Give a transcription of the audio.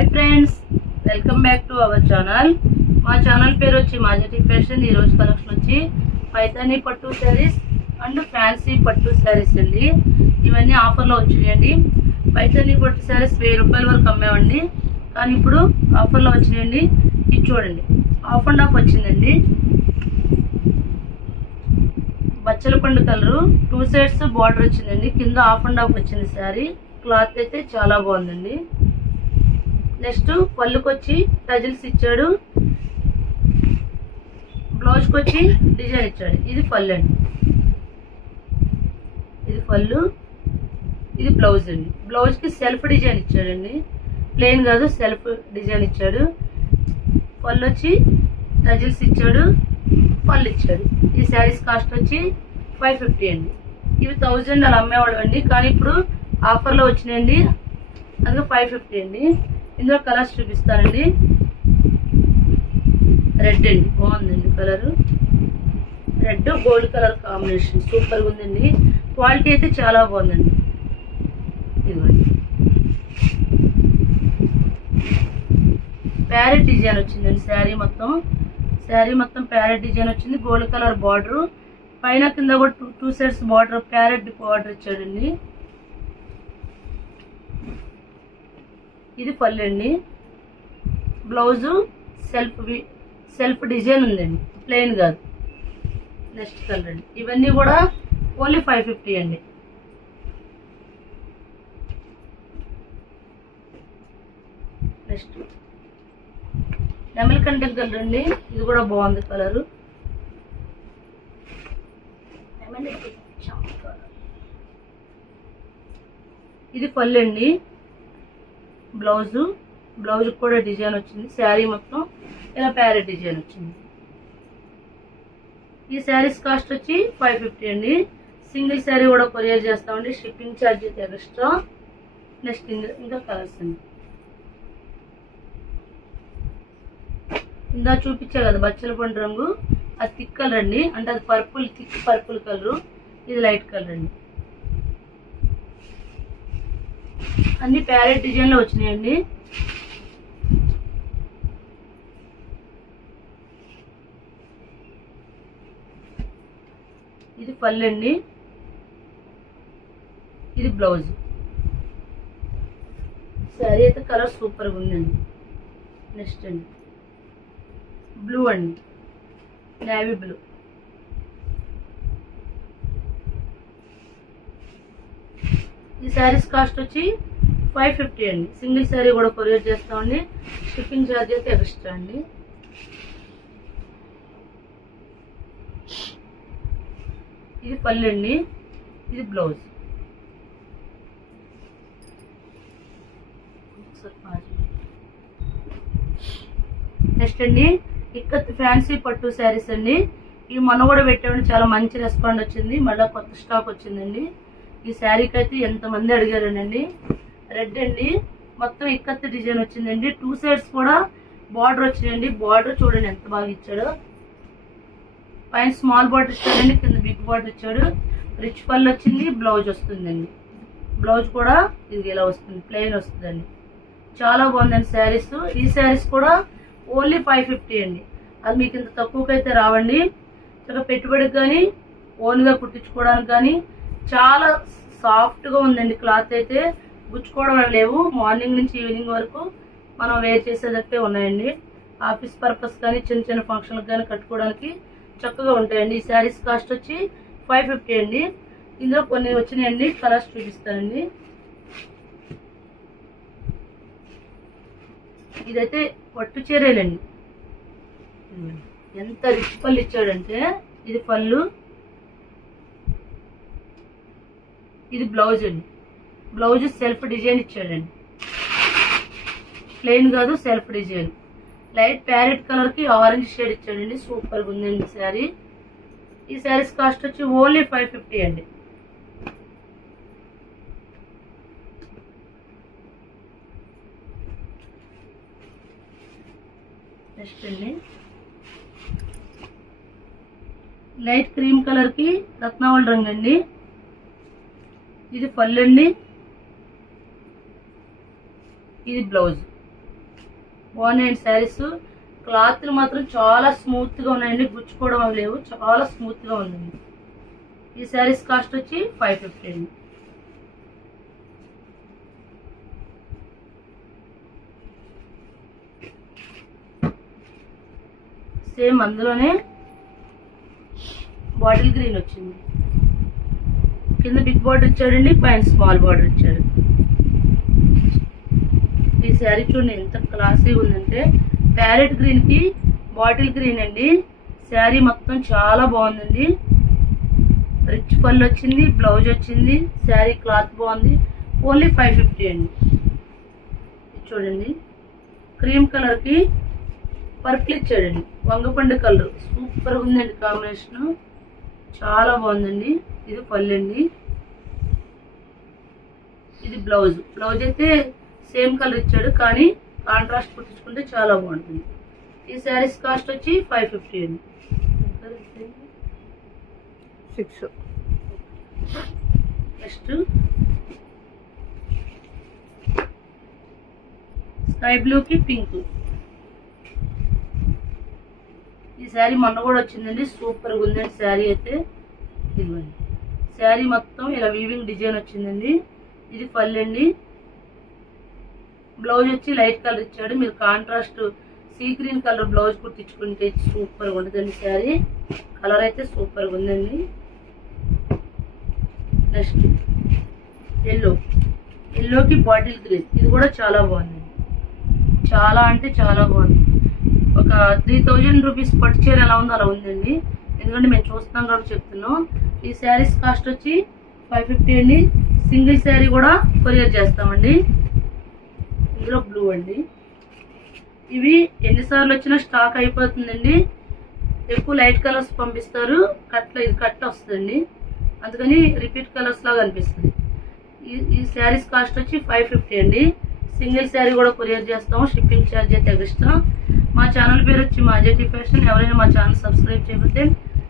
Hi friends welcome back to our channel మా channel పేరు వచ్చి మాజటి ఫ్యాషన్ ఈ రోజు కలెక్షన్ వచ్చి పైతానీ పట్టు శారీస్ అండ్ ఫ్యాన్సీ పట్టు శారీస్ అండి. ఇవన్నీ ఆఫర్లో వచ్చినాయండి. పైతానీ పట్టు శారీస్ వెయ్యి రూపాయల వరకు అమ్మేవండి కానీ ఇప్పుడు ఆఫర్లో వచ్చినాయండి. ఇది చూడండి. ఆఫ్ అండ్ ఆఫ్ వచ్చిందండి. బచ్చల పండు కలరు. టూ సైడ్స్ బార్డర్ వచ్చిందండి. కింద ఆఫ్ అండ్ ఆఫ్ వచ్చింది శారీ క్లాత్ అయితే చాలా బాగుందండి. నెక్స్ట్ పళ్ళుకొచ్చి టజిల్స్ ఇచ్చాడు. బ్లౌజ్కి వచ్చి డిజైన్ ఇచ్చాడు. ఇది పళ్ళు అండి. ఇది పళ్ళు. ఇది బ్లౌజ్ అండి. బ్లౌజ్కి సెల్ఫ్ డిజైన్ ఇచ్చాడండి. ప్లెయిన్ కాదు సెల్ఫ్ డిజైన్ ఇచ్చాడు. పళ్ళు వచ్చి టజిల్స్ ఇచ్చాడు. పళ్ళు ఇచ్చాడు. ఈ శారీస్ కాస్ట్ వచ్చి ఫైవ్ ఫిఫ్టీ అండి. ఇవి థౌజండ్ అలా అమ్మేవాడు అండి కానీ ఇప్పుడు ఆఫర్లో వచ్చినాయండి. అందుకే ఫైవ్ ఫిఫ్టీ అండి. ఇందులో కలర్స్ చూపిస్తానండి. రెడ్ అండి. బాగుందండి colour red gold colour combination సూపర్గా ఉందండి. క్వాలిటీ అయితే చాలా బాగుందండి. ఇదిగోండి. ప్యారెట్ డిజైన్ వచ్చిందండి శారీ మొత్తం. శారీ మొత్తం ప్యారెట్ డిజైన్ వచ్చింది. గోల్డ్ కలర్ బార్డర్ పైన కింద కూడా two two sides border parrot border ఇచ్చాడండి. ఇది పళ్ళు అండి బ్లౌజు సెల్ఫ్ సెల్ఫ్ డిజైన్ ఉందండి. ప్లెయిన్ కాదు. నెక్స్ట్ కలర్ అండి. ఇవన్నీ కూడా ఓన్లీ ఫైవ్ ఫిఫ్టీ అండి. నెక్స్ట్. నెమలి కంటెంట్ కలర్ అండి. ఇది కూడా బాగుంది కలరు. ఇది పళ్ళు అండి బ్లౌజు బ్లౌజ్ కూడా డిజైన్ వచ్చింది. శారీ మొత్తం ఇలా ప్యారెట్ డిజైన్ వచ్చింది. ఈ శారీస్ కాస్ట్ వచ్చి ఫైవ్ ఫిఫ్టీ అండి. సింగిల్ శారీ కూడా కొరియర్ చేస్తామండి. Shipping charge extra. నెక్స్ట్ ఇంకా కలర్స్ అండి. ఇందా చూపించా కదా బచ్చల పండు రంగు. అది థిక్ కలర్ అండి. అంటే అది పర్పుల్ థిక్ పర్పుల్ కలరు. ఇది లైట్ కలర్ అండి. అన్ని ప్యారెట్ డిజైన్లో వచ్చినాయండి. ఇది పళ్ళు అండి. ఇది బ్లౌజ్. శారీ అయితే కలర్ సూపర్గా ఉందండి. నెక్స్ట్ అండి. బ్లూ అండి. Navy blue. ఈ శారీస్ కాస్ట్ వచ్చి ఫైవ్ ఫిఫ్టీ అండి. సింగిల్ శారీ కూడా కొరియర్ చేస్తామండి షిప్పింగ్ ఛార్జ్ అయితే ఎక్స్ట్రా అండి. ఇది పళ్ళు అండి. ఇది బ్లౌజ్ నెక్స్ట్ అండి ఇక్కత్ ఫ్యాన్సీ పట్టు శారీస్ అండి. ఇవి మొన్న కూడా పెట్టామండి చాలా మంచి రెస్పాండ్ వచ్చింది. మళ్ళీ కొత్త స్టాక్ వచ్చిందండి. ఈ శారీకి అయితే ఎంతమంది అడిగారనండి? రెడ్ అండి. మొత్తం ఇక్కత్ డిజైన్ వచ్చిందండి. టూ సైడ్స్ కూడా బార్డర్ వచ్చిందండి. బార్డర్ చూడండి ఎంత బాగా ఇచ్చాడు. పైన స్మాల్ బార్డర్ ఇచ్చాడండి కింద బిగ్ బార్డర్ ఇచ్చాడు. రిచ్ పళ్ళు వచ్చింది బ్లౌజ్ వస్తుందండి. బ్లౌజ్ కూడా ఇది ఇలా వస్తుంది ప్లెయిన్ వస్తుందండి. చాలా బాగుందండి శారీస్. ఈ శారీస్ కూడా ఓన్లీ ఫైవ్ ఫిఫ్టీ అండి. అది మీకు ఇంత తక్కువకైతే రావండి. చక్కగా పెట్టుబడికి కానీ ఓన్గా కుట్టించుకోవడానికి కానీ చాలా సాఫ్ట్గా ఉందండి క్లాత్ అయితే. గుచ్చుకోవడం లేవు. మార్నింగ్ నుంచి ఈవినింగ్ వరకు మనం వేర్ చేసేటట్టే ఉన్నాయండి. ఆఫీస్ పర్పస్ కానీ చిన్న చిన్న ఫంక్షన్లకు కానీ కట్టుకోవడానికి చక్కగా ఉంటాయండి. ఈ శారీస్ కాస్ట్ వచ్చి ఫైవ్ ఫిఫ్టీ అండి. ఇందులో కొన్ని వచ్చినాయండి. కలర్స్ చూపిస్తానండి. ఇదైతే పట్టు చీరేలండి. ఎంత రిచ్ పళ్ళు ఇచ్చాడంటే ఇది పళ్ళు. ఇది బ్లౌజ్ అండి. బ్లౌజ్ సెల్ఫ్ డిజైన్ ఇచ్చాడండి. ప్లెయిన్ కాదు సెల్ఫ్ డిజైన్. లైట్ ప్యారెట్ కలర్కి ఆరెంజ్ షేడ్ ఇచ్చాడండి. సూపర్గా ఉందండి శారీ. ఈ శారీస్ కాస్ట్ వచ్చి ఓన్లీ ఫైవ్ ఫిఫ్టీ అండి. నెక్స్ట్ అండి. లైట్ క్రీమ్ కలర్కి రత్నావళి రంగు అండి ఇది పళ్ళు అండి ఇది బ్లౌజ్. బాగున్నాయండి శారీస్ క్లాత్లు మాత్రం చాలా స్మూత్గా ఉన్నాయండి గుచ్చుకోవడం అవి లేవు చాలా స్మూత్గా ఉందండి. ఈ శారీస్ కాస్ట్ వచ్చి ఫైవ్ ఫిఫ్టీ అండి. సేమ్ అందులోనే బాటిల్ గ్రీన్ వచ్చింది. కింద బిగ్ బార్డర్ ఇచ్చాడండి పైన స్మాల్ బార్డర్ ఇచ్చాడు ఈ శారీ చూడండి ఎంత క్లాసీ ఉందంటే ప్యారెట్ గ్రీన్కి బాటిల్ గ్రీన్ అండి. శారీ మొత్తం చాలా బాగుందండి. రిచ్ పళ్ళు వచ్చింది బ్లౌజ్ వచ్చింది శారీ క్లాత్ బాగుంది. ఓన్లీ ఫైవ్ ఫిఫ్టీ అండి. చూడండి క్రీమ్ కలర్కి పర్పుల్ ఇచ్చాడండి. వంగపండు కలర్. సూపర్ ఉందండి కాంబినేషన్. చాలా బాగుందండి. ఇది పళ్ళు అండి. ఇది బ్లౌజ్. బ్లౌజ్ అయితే సేమ్ కలర్ ఇచ్చాడు కానీ కాంట్రాస్ట్ కుట్టించుకుంటే చాలా బాగుంటుంది. ఈ శారీస్ కాస్ట్ వచ్చి ఫైవ్ ఫిఫ్టీ అండి. సిక్స్ నెక్స్ట్ స్కై బ్లూకి పింక్ ఈ శారీ మొన్న కూడా వచ్చిందండి. సూపర్గా ఉందండి శారీ అయితే. ఇదిగోండి. శారీ మొత్తం ఇలా వీవింగ్ డిజైన్ వచ్చిందండి. ఇది పల్లెండి బ్లౌజ్ వచ్చి లైట్ కలర్ ఇచ్చాడు. మీరు contrast sea green colour blouse కుట్టించుకుంటే సూపర్గా ఉంటుందండి శారీ. కలర్ అయితే సూపర్గా ఉందండి. నెక్స్ట్ ఎల్లో ఎల్లోకి బాటిల్ గ్రీన్ ఇది కూడా చాలా బాగుంది. చాలా అంటే చాలా బాగుంది. ఒక త్రీ థౌజండ్ రూపీస్ పట్టు చీర ఎలా ఉందో అలా ఉందండి. ఎందుకంటే మేము చూస్తున్నాం కాబట్టి చెప్తున్నాం. ఈ శారీస్ కాస్ట్ వచ్చి ఫైవ్ ఫిఫ్టీ అండి. సింగిల్ శారీ కూడా కొరియర్ చేస్తామండి. ఇందులో బ్లూ అండి. ఇవి ఎన్నిసార్లు వచ్చినా స్టాక్ అయిపోతుందండి. ఎక్కువ లైట్ కలర్స్ పంపిస్తారు. కట్ల ఇది కట్ వస్తుందండి. అందుకని రిపీట్ కలర్స్ లాగా అనిపిస్తుంది. ఈ ఈ శారీస్ కాస్ట్ వచ్చి ఫైవ్ ఫిఫ్టీ అండి. సింగిల్ శారీ కూడా కొరియర్ చేస్తాము. షిప్పింగ్ ఛార్జ్ అయితే ఎక్స్ట్రా. మా ఛానల్ పేరు వచ్చి మా జెటీ ఫ్యాషన్. ఎవరైనా మా ఛానల్ సబ్స్క్రైబ్ చేయకపోతే